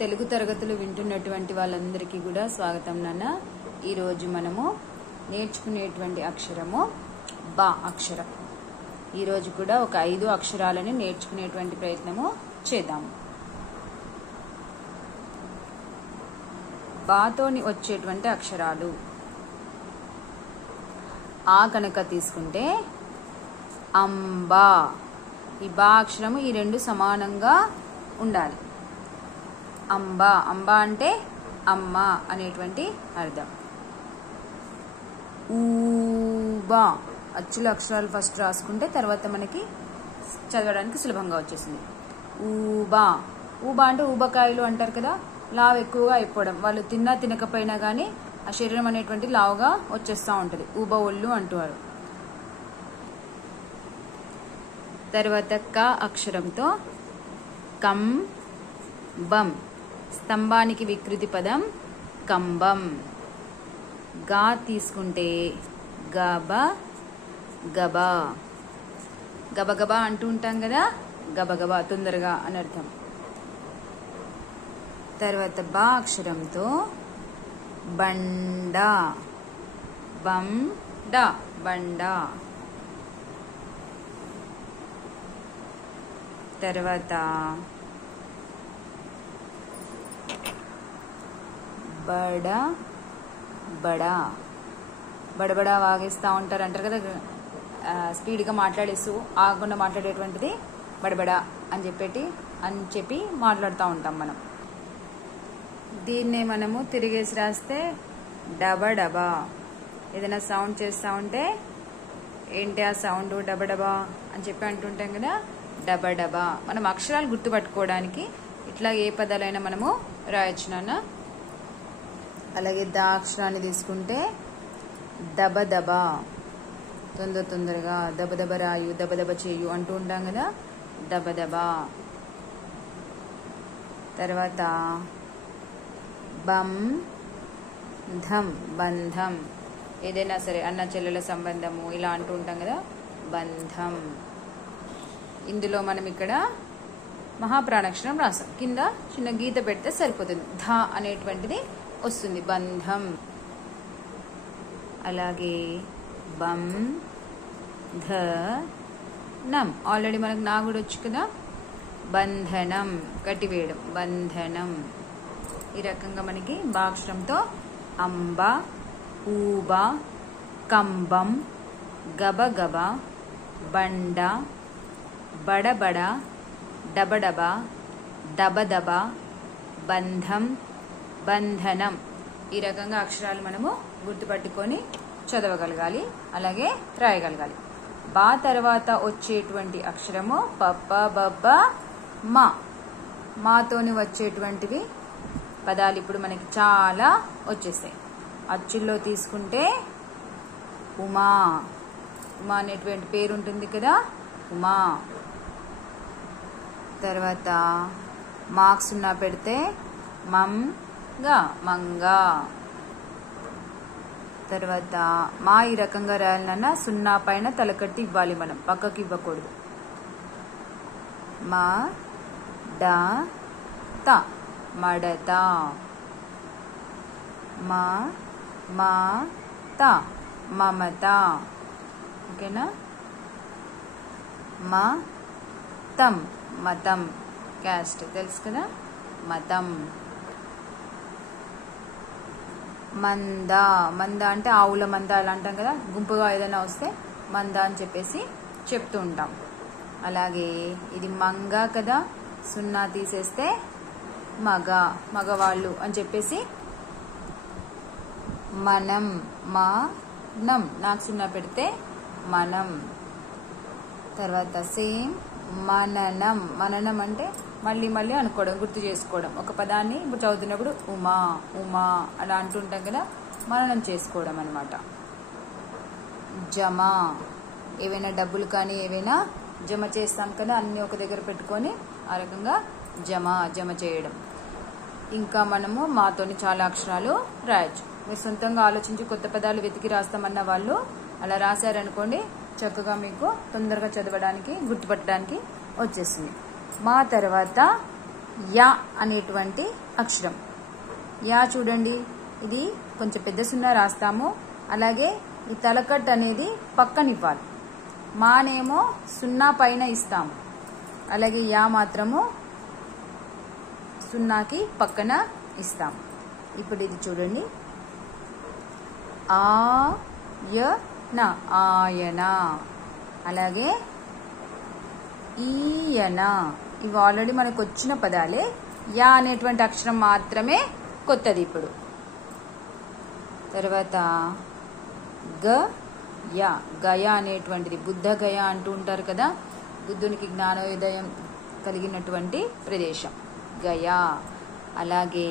తెలుగు తరగతులు వింటున్నటువంటి వాళ్ళందరికీ కూడా స్వాగతం నాన్న. ఈరోజు మనము నేర్చుకునేటువంటి అక్షరము బా అక్షరం. ఈరోజు కూడా ఒక 5 అక్షరాలని నేర్చుకునేటువంటి ప్రయత్నము చేద్దాము. బాతోని వచ్చేటువంటి అక్షరాలు ఆ కనుక తీసుకుంటే అంబా. ఈ బా అక్షరము ఈ రెండు సమానంగా ఉండాలి. అంబా, అంబా అంటే అమ్మ అనేటువంటి అర్థం. ఊబా అచ్చుల అక్షరాలు ఫస్ట్ రాసుకుంటే తర్వాత మనకి చదవడానికి సులభంగా వచ్చేసింది. ఊబా, ఊబా అంటే ఊబకాయలు అంటారు కదా, లావు ఎక్కువగా అయిపోవడం. వాళ్ళు తిన్నా తినకపోయినా కానీ ఆ శరీరం అనేటువంటి లావుగా వచ్చేస్తూ ఉంటుంది. ఊబ ఒళ్ళు అంటారు. తర్వాత క అక్షరంతో కంబం, స్తంభానికి వికృతి పదం కంబం. గా తీసుకుంటే గబ గబా, గబగబా అంటూ ఉంటాం కదా, గబగబా తొందరగా అని అర్థం. తర్వాత బా అక్షరంతో బండ, బండ బండ. తర్వాత బడ బడా, బడబడా వాగేస్తూ ఉంటారు అంటారు కదా, స్పీడ్గా మాట్లాడేస్తూ ఆగకుండా మాట్లాడేటువంటిది బడబడా అని చెప్పి మాట్లాడుతూ ఉంటాం మనం. దీన్నే మనము తిరిగేసి రాస్తే డబడబా. ఏదైనా సౌండ్ చేస్తూ ఉంటే ఏంటి ఆ సౌండ్ డబడబా అని చెప్పి అంటుంటాం కదా, డబడబా. మనం అక్షరాలు గుర్తుపట్టుకోవడానికి ఇట్లా ఏ పదాలైనా మనము రాయొచ్చు నాన్న. అలాగే దా అక్షరాన్ని తీసుకుంటే దబదబా, తొందరగా దబదబ రాయు, దబదబ చేయు అంటూ ఉంటాం కదా, దబదబా. తర్వాత బంధం, బంధం. ఏదైనా సరే అన్న చెల్లెల సంబంధము ఇలా అంటూ ఉంటాం కదా, బంధం. ఇందులో మనం ఇక్కడ మహాప్రాణాక్షరం రాసాం, కింద చిన్న గీత పెడితే సరిపోతుంది. ధ అనేటువంటిది వస్తుంది, బంధం. అలాగే బంధనం, ఆల్రెడీ మనకు నా కూడా వచ్చు కదా, బంధనం కట్టివేయడం, బంధనం. ఈ రకంగా మనకి బాక్షరంతో అంబ, ఊబ, కంబం, గబగబ, బండ, బడబడ, డబడబ, దబదబ, బంధం, బంధనం. ఈ రకంగా అక్షరాలు మనము గుర్తుపట్టుకొని చదవగలగాలి, అలాగే రాయగలగాలి. బా తర్వాత వచ్చేటువంటి అక్షరము పప్ప, బబ్బ, మా. మాతోని వచ్చేటువంటివి పదాలు ఇప్పుడు మనకి చాలా వచ్చేసాయి. అచ్చుల్లో తీసుకుంటే ఉమా, ఉమా అనేటువంటి పేరు ఉంటుంది కదా, ఉమా. తర్వాత మార్క్స్ ఉన్నా పెడితే మంగా, మంగా. తర్వాత మా ఈ రకంగా రాయాలన్నా సున్నా పైన తలకట్టి ఇవ్వాలి, మనం పక్కకి ఇవ్వకూడదు. మా డ త, మడత. మా మా త, మమత. ఓకేనా. మా తం, మతం, క్యాస్ట్ తెలుసు కదా, మతం. మంద, మంద అంటే ఆవుల మంద అలా అంటాం కదా, గుంపుగా ఏదైనా వస్తే మంద అని చెప్పేసి చెప్తూ ఉంటాం. అలాగే ఇది మంగ కదా, సున్నా తీసేస్తే మగ, మగవాళ్ళు అని చెప్పేసి మనం, మనం నాకు సున్నా పెడితే మనం. తర్వాత సేమ్ మననం, మననం అంటే మళ్ళీ మళ్ళీ అనుకోవడం, గుర్తు చేసుకోవడం. ఒక పదాన్ని ఇప్పుడు చదువుతున్నప్పుడు ఉమా, ఉమా అలా అంటుంటాం కదా, మననం చేసుకోవడం అనమాట. జమ, ఏవైనా డబ్బులు కానీ ఏవైనా జమ చేస్తాం కదా, అన్నీ ఒక దగ్గర పెట్టుకొని ఆ రకంగా జమ చేయడం. ఇంకా మనము మాతోని చాలా అక్షరాలు రాయొచ్చు. మీరు సొంతంగా ఆలోచించి కొత్త పదాలు వెతికి రాస్తామన్న వాళ్ళు అలా రాశారనుకోండి, చక్కగా మీకు తొందరగా చదవడానికి గుర్తుపట్టడానికి వచ్చేసింది. మా తర్వాత యా అనేటువంటి అక్షరం. యా చూడండి, ఇది కొంచెం పెద్ద సున్నా రాస్తాము. అలాగే ఈ తలకట్ అనేది పక్కనివ్వాలి. మానేమో సున్నా పైన ఇస్తాము. అలాగే యా మాత్రము సున్నాకి పక్కన ఇస్తాము. ఇప్పుడు ఇది చూడండి, ఆయన, ఆయన. అలాగే ఈయన. ఇవి ఆల్రెడీ మనకు వచ్చిన పదాలే. యా అనేటువంటి అక్షరం మాత్రమే కొత్తది ఇప్పుడు. తర్వాత గయ, గయ అనేటువంటిది బుద్ధ గయ అంటూ ఉంటారు కదా, బుద్ధునికి జ్ఞానోదయం కలిగినటువంటి ప్రదేశం గయా. అలాగే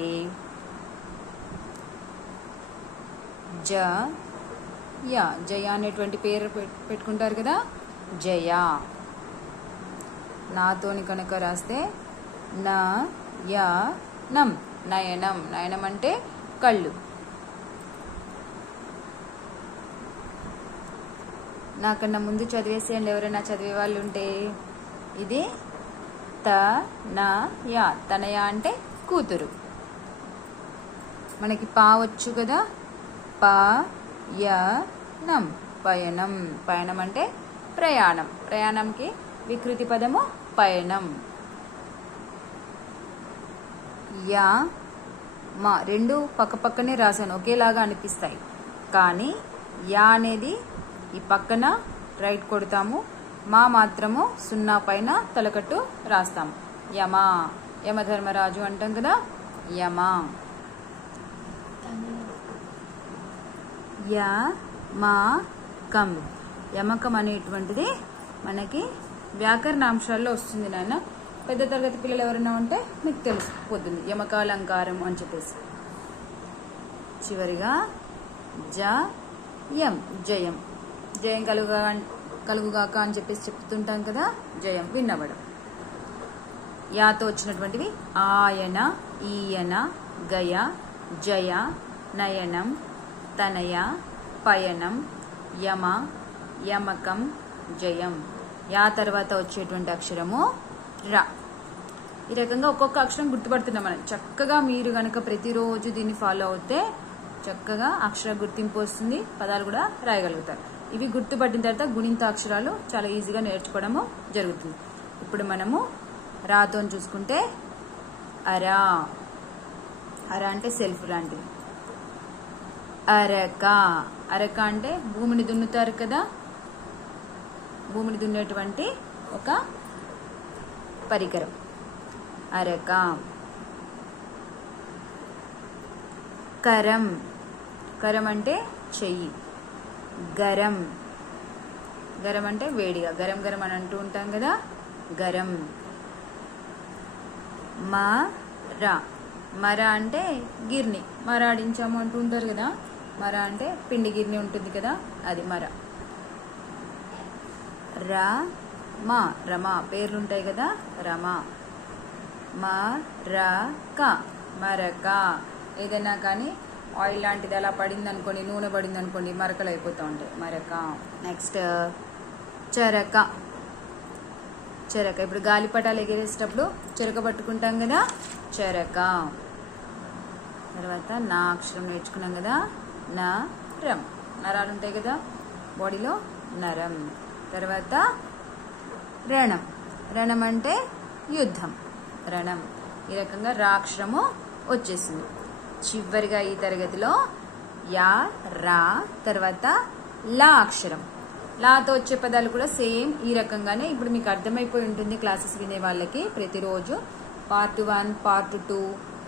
జయ, జయ అనేటువంటి పేరు పెట్టుకుంటారు కదా, జయ. నాతోని కనుక రాస్తే నయనం, నయనం. నయనం అంటే కళ్ళు. నాకన్నా ముందు చదివేసేయండి ఎవరైనా చదివే వాళ్ళు ఉంటే. ఇది తనయ, తనయ అంటే కూతురు. మనకి పా వచ్చు కదా, పయనం, పయనం. పయనం అంటే ప్రయాణం. ప్రయాణంకి వికృతి పదము పయనం. యా మా రెండు పక్క పక్కనే రాశాను, ఒకేలాగా అనిపిస్తాయి. కానీ యా అనేది ఈ పక్కన రైట్ కొడతాము, మా మాత్రము సున్నా పైన తలకట్టు రాస్తాము. యమా, యమధర్మరాజు అంటాం కదా, యమా. యమకం, యమకం అనేటువంటిది మనకి వ్యాకరణాంశాల్లో వస్తుంది నాన్న. పెద్ద తరగతి పిల్లలు ఎవరైనా ఉంటే మీకు తెలిసిపోతుంది యమకాలంకారం అని చెప్పేసి. చివరిగా జయం, జయం. జయం కలుగుగాక అని చెప్పేసి చెప్తుంటాం కదా, జయం విన్నవడం. యాతో వచ్చినటువంటివి ఆయన, ఈయన, గయ, జయ, నయనం, తనయ, పయనం, యమ, యమకం, జయం. యా తర్వాత వచ్చేటువంటి అక్షరము రా. ఈ రకంగా ఒక్కొక్క అక్షరం గుర్తుపడుతున్నాం మనం. చక్కగా మీరు గనక ప్రతిరోజు దీన్ని ఫాలో అవుతే చక్కగా అక్షర గుర్తింపు వస్తుంది, పదాలు కూడా రాయగలుగుతారు. ఇవి గుర్తుపట్టిన తర్వాత గుణింత అక్షరాలు చాలా ఈజీగా నేర్చుకోవడము జరుగుతుంది. ఇప్పుడు మనము రాతో చూసుకుంటే అరా. అర అంటే సెల్ఫ్ లాంటిది. అరక, అరక అంటే భూమిని దున్నుతారు కదా, భూమిని దున్నేటువంటి ఒక పరికరం అరక. కరం, కరం అంటే చెయ్యి. గరం, గరం అంటే వేడిగా, గరం గరం అని అంటూ ఉంటాం కదా, గరం. మర, మర అంటే గిర్ని, మరాడించాము అంటూ ఉంటారు కదా, మర అంటే పిండి గిర్ని ఉంటుంది కదా, అది మర. రమ, రమ పేర్లు ఉంటాయి కదా, రమ. మరక, మరక. ఏదైనా కానీ ఆయిల్ లాంటిది అలా పడింది అనుకోండి, నూనె పడింది అనుకోండి, మరకలు అయిపోతూ ఉంటాయి, మరక. నెక్స్ట్ చెరక, చెరక. ఇప్పుడు గాలిపటాలు ఎగిరేసేటప్పుడు చెరక పట్టుకుంటాం కదా, చెరక. తర్వాత నా అక్షరం నేర్చుకున్నాం కదా, నరం. నరాలు ఉంటాయి కదా బాడీలో, నరం. తర్వాత రణం, రణం అంటే యుద్ధం, రణం. ఈ రకంగా రా అక్షరము వచ్చేసింది. చివరిగా ఈ తరగతిలో యా, రా, తర్వాత లా అక్షరం. లాతో వచ్చే పదాలు కూడా సేమ్ ఈ రకంగానే. ఇప్పుడు మీకు అర్థమైపోయి ఉంటుంది క్లాసెస్ వినే వాళ్ళకి. ప్రతిరోజు పార్ట్ 1, పార్ట్ 2,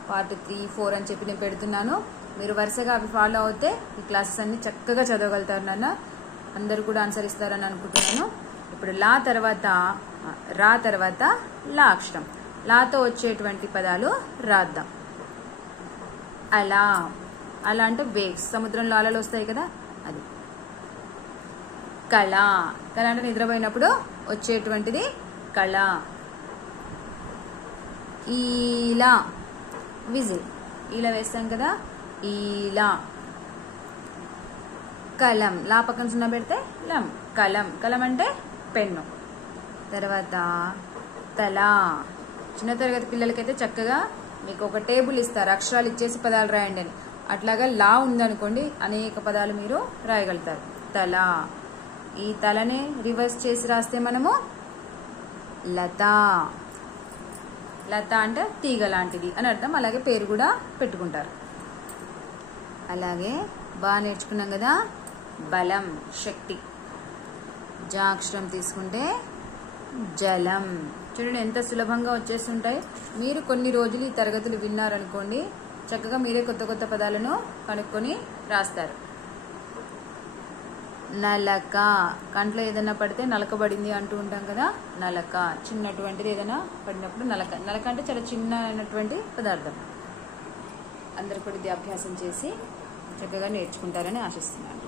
పార్ట్ 3, 4 అని చెప్పి నేను పెడుతున్నాను. మీరు వరుసగా అవి ఫాలో అవుతే ఈ క్లాసెస్ అన్ని చక్కగా చదవగలుగుతారు నాన్న. అందరూ కూడా అనుసరిస్తారని అనుకుంటున్నాను. ఇప్పుడు లా తర్వాత రా తర్వాత లా అక్షరం. లాతో వచ్చేటువంటి పదాలు రాద్దాం. అలా, అలా అంటే వేవ్స్, సముద్రంలో అలలు వస్తాయి కదా, అది. కళ, కళ అంటే నిద్రపోయినప్పుడు వచ్చేటువంటిది కళ. ఈలా, విజిల్, ఈలా వేస్తాం కదా, ఈలా. కలం, లా పక్కన సున్నా పెడితే లం, కలం. కలం అంటే పెన్ను. తర్వాత తల, చిన్న తరగతి పిల్లలకైతే చక్కగా మీకు ఒక టేబుల్ ఇస్తారు, అక్షరాలు ఇచ్చేసి పదాలు రాయండి అని. అట్లాగా లా ఉందనుకోండి, అనేక పదాలు మీరు రాయగలుగుతారు. తల, ఈ తలని రివర్స్ చేసి రాస్తే మనము లత. లత అంటే తీగ లాంటిది అని అర్థం. అలాగే పేరు కూడా పెట్టుకుంటారు. అలాగే బాగా నేర్చుకున్నాం కదా, బలం, శక్తి. జ అక్షరం తీసుకుంటే జలం. చూడండి ఎంత సులభంగా వచ్చేస్తుంటాయి. మీరు కొన్ని రోజులు ఈ తరగతులు విన్నారనుకోండి, చక్కగా మీరే కొత్త కొత్త పదాలను కనుక్కొని రాస్తారు. నలక, కంట్లో ఏదైనా పడితే నలకబడింది అంటూ ఉంటాం కదా, నలక. చిన్నటువంటిది ఏదైనా పడినప్పుడు నలక. నలక అంటే చాలా చిన్న అయినటువంటి పదార్థం. అందరు కూడా ఇది అభ్యాసం చేసి చక్కగా నేర్చుకుంటారని ఆశిస్తున్నాను.